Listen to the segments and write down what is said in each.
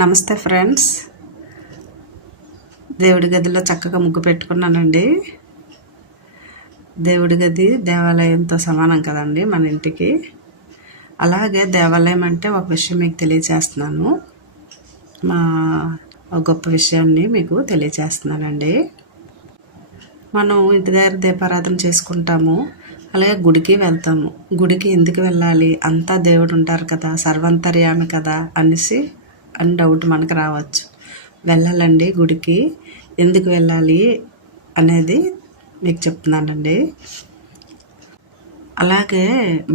నమస్తే ఫ్రెండ్స్, దేవుడి గదిలో చక్కగా ముగ్గు పెట్టుకున్నానండి. దేవుడి గది దేవాలయంతో సమానం కదండి మన ఇంటికి. అలాగే దేవాలయం అంటే ఒక విషయం మీకు తెలియజేస్తున్నాను. మా గొప్ప విషయాన్ని మీకు తెలియజేస్తున్నానండి. మనం ఇంటి దగ్గర దీపారాధన చేసుకుంటాము, అలాగే గుడికి వెళ్తాము. గుడికి ఎందుకు వెళ్ళాలి, అంతా దేవుడు ఉంటారు కదా, సర్వంతర్యామి కదా అనేసి అని డౌట్ మనకు రావచ్చు. వెళ్ళాలండి గుడికి. ఎందుకు వెళ్ళాలి అనేది మీకు చెప్తున్నానండి. అలాగే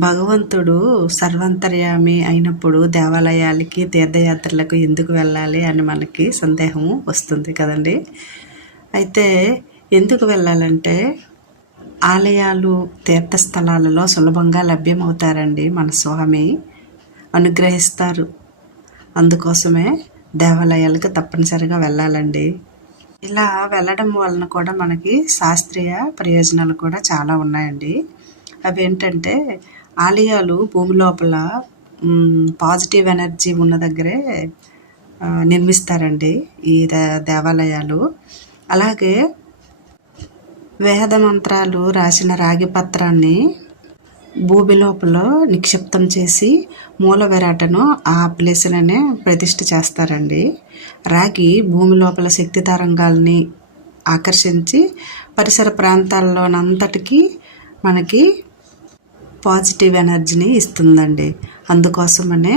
భగవంతుడు సర్వంతర్యామి అయినప్పుడు దేవాలయాలకి తీర్థయాత్రలకు ఎందుకు వెళ్ళాలి అని మనకి సందేహము వస్తుంది కదండి. అయితే ఎందుకు వెళ్ళాలంటే ఆలయాలు తీర్థస్థలాలలో సులభంగా లభ్యమవుతారండి. మన స్వామి అనుగ్రహిస్తారు. అందుకోసమే దేవాలయాలకు తప్పనిసరిగా వెళ్ళాలండి. ఇలా వెళ్ళడం వలన కూడా మనకి శాస్త్రీయ ప్రయోజనాలు కూడా చాలా ఉన్నాయండి. అవి ఏంటంటే, ఆలయాలు భూమి లోపల పాజిటివ్ ఎనర్జీ ఉన్న దగ్గరే నిర్మిస్తారండి ఈ దేవాలయాలు. అలాగే వేద మంత్రాలు రాసిన రాగి పత్రాన్ని భూమి లోపల నిక్షిప్తం చేసి మూల విరాటను ఆ ప్లేస్లోనే ప్రతిష్ఠ చేస్తారండి. రాగి భూమి లోపల శక్తి తరంగాల్ని ఆకర్షించి పరిసర ప్రాంతాల్లోనంతటికీ మనకి పాజిటివ్ ఎనర్జీని ఇస్తుందండి. అందుకోసమనే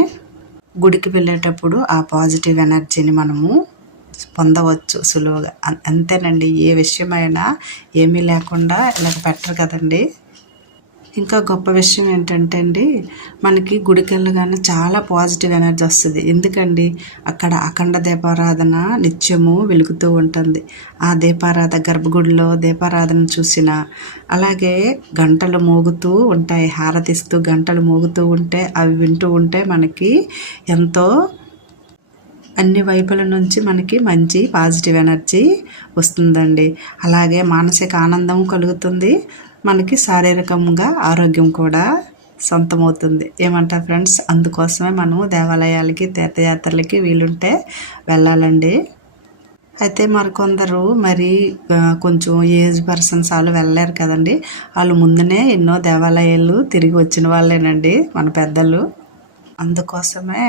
గుడికి వెళ్ళేటప్పుడు ఆ పాజిటివ్ ఎనర్జీని మనము పొందవచ్చు సులువుగా. అంతేనండి, ఏ విషయమైనా ఏమీ లేకుండా ఇలాగ పెట్టరు కదండి. ఇంకా గొప్ప విషయం ఏంటంటే అండి, మనకి గుడికి వెళ్ళగానే చాలా పాజిటివ్ ఎనర్జీ వస్తుంది. ఎందుకండి, అక్కడ అఖండ దీపారాధన నిత్యము వెలుగుతూ ఉంటుంది. ఆ గర్భగుడిలో దీపారాధన చూసిన, అలాగే గంటలు మోగుతూ ఉంటాయి, హారతిస్తూ గంటలు మోగుతూ ఉంటే అవి వింటూ ఉంటే మనకి ఎంతో అన్ని వైపుల నుంచి మనకి మంచి పాజిటివ్ ఎనర్జీ వస్తుందండి. అలాగే మానసిక ఆనందం కలుగుతుంది, మనకి శారీరకంగా ఆరోగ్యం కూడా సొంతమవుతుంది. ఏమంటారు ఫ్రెండ్స్? అందుకోసమే మనం దేవాలయాలకి తీర్థయాత్రలకి వీలుంటే వెళ్ళాలండి. అయితే మరికొందరు కొంచెం ఏజ్ పర్సన్స్ వాళ్ళు వెళ్ళలేరు కదండి. వాళ్ళు ముందునే ఎన్నో దేవాలయాలు తిరిగి వచ్చిన వాళ్ళేనండి మన పెద్దలు. అందుకోసమే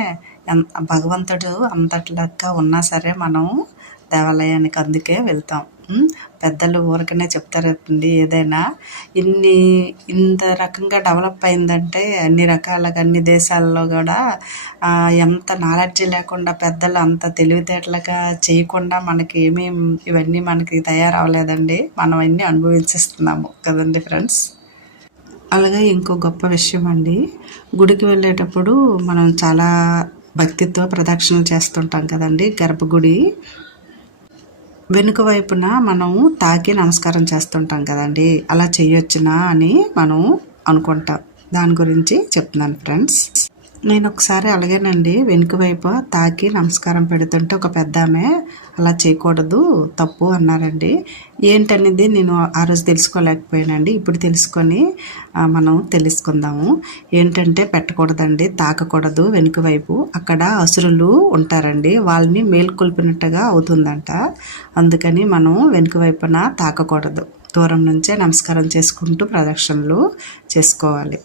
భగవంతుడు అంతట్లగా ఉన్నా సరే మనం దేవాలయానికి అందుకే వెళ్తాం. పెద్దలు ఊరికనే చెప్తారండి, ఏదైనా ఇంత రకంగా డెవలప్ అయిందంటే అన్ని రకాలుగా అన్ని దేశాల్లో కూడా ఎంత నాలెడ్జ్ లేకుండా పెద్దలు అంత తెలివితేటలుగా చేయకుండా మనకి ఇవన్నీ మనకి తయారవ్వలేదండి. మనం అన్నీ అనుభవించేస్తున్నాము కదండి ఫ్రెండ్స్. అలాగే ఇంకో గొప్ప విషయం అండి, గుడికి వెళ్ళేటప్పుడు మనం చాలా భక్తితో ప్రదక్షిణలు చేస్తుంటాం కదండి. గర్భగుడి వెనుక వైపున మనం తాకి నమస్కారం చేస్తుంటాం కదండి. అలా చేయొచ్చునా అని మనం అనుకుంటాం. దాని గురించి చెప్తున్నాను ఫ్రెండ్స్. నేను ఒకసారి అలాగేనండి వెనుక వైపు తాకి నమస్కారం పెడుతుంటే ఒక పెద్ద ఆమె అలా చేయకూడదు, తప్పు అన్నారండి. ఏంటనేది నేను ఆ రోజు తెలుసుకోలేకపోయానండి. ఇప్పుడు తెలుసుకొని మనం తెలుసుకుందాము. ఏంటంటే పెట్టకూడదండి, తాకకూడదు వెనుక వైపు. అక్కడ అసురులు ఉంటారండి, వాళ్ళని మేల్కొల్పినట్టుగా అవుతుందంట. అందుకని మనం వెనుక వైపున తాకకూడదు, దూరం నుంచే నమస్కారం చేసుకుంటూ ప్రదక్షిణలు చేసుకోవాలి.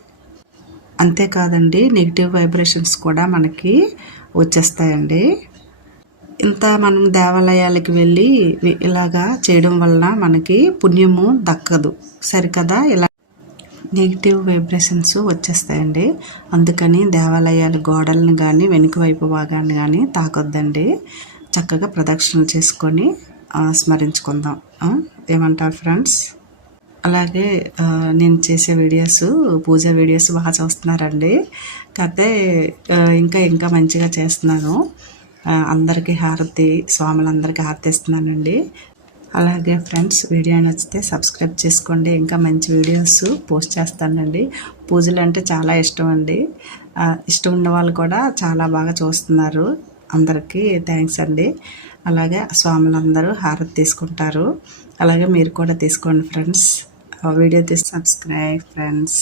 అంతేకాదండి, నెగిటివ్ వైబ్రేషన్స్ కూడా మనకి వచ్చేస్తాయండి. ఇంత మనం దేవాలయాలకి వెళ్ళి ఇలాగా చేయడం వలన మనకి పుణ్యము దక్కదు, సరికదా. ఇలా నెగిటివ్ వైబ్రేషన్స్ వచ్చేస్తాయండి. అందుకని దేవాలయాల గోడలను కానీ వెనుక వైపు భాగాన్ని కానీ తాకొద్దండి. చక్కగా ప్రదక్షిణలు చేసుకొని స్మరించుకుందాం. ఏమంటారు ఫ్రెండ్స్? అలాగే నేను చేసే పూజా వీడియోస్ బాగా చూస్తున్నారండి. కాకపోతే ఇంకా మంచిగా చేస్తున్నాను. అందరికీ స్వాములందరికీ హారతి ఇస్తున్నానండి. అలాగే ఫ్రెండ్స్, వీడియో నచ్చితే సబ్స్క్రైబ్ చేసుకోండి. ఇంకా మంచి వీడియోస్ పోస్ట్ చేస్తానండి. పూజలు అంటే చాలా ఇష్టం అండి. ఇష్టం ఉన్న వాళ్ళు కూడా చాలా బాగా చూస్తున్నారు. అందరికీ థ్యాంక్స్ అండి. అలాగే స్వాములందరూ హారతి తీసుకుంటారు. అలాగే మీరు కూడా తీసుకోండి ఫ్రెండ్స్. వీడియో తీసి సబ్స్క్రైబ్ ఫ్రెండ్స్.